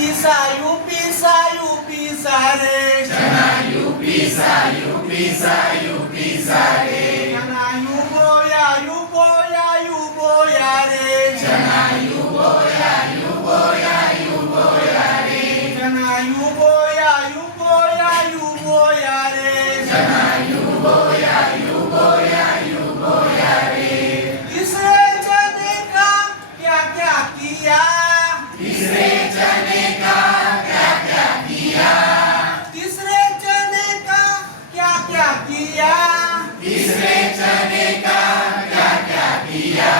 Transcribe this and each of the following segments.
यूपीसा यूपीसा यूपीसा रे चना यूपीसा यूपीसा यूपीसा रे चना युबोया युबोया युबोया रे चना युबोया युबोया युबोया रे चना युबोया युबोया युबोया रे चना युबोया युबोया युबोया रे तीसरे चने का क्या क्या किया तीसरे चने का क्या क्या किया तीसरे चने का क्या क्या किया तीसरे चने का क्या क्या किया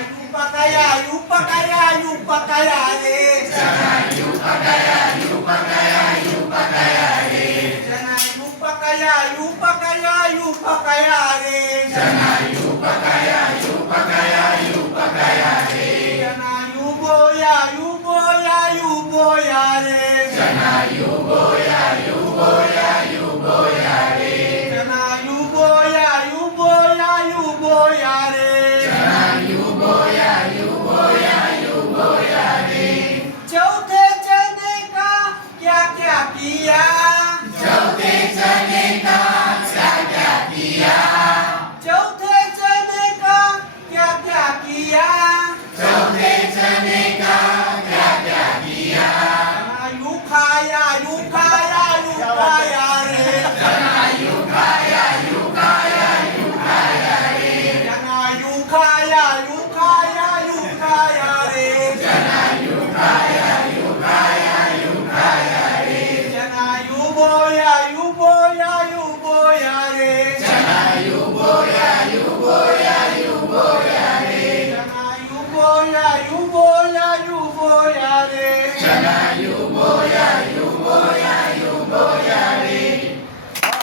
युपकया युपकया युपकया रे चना युपकया युपकया युपकया रे चना युपकया युपकया युपकया रे चना युपकया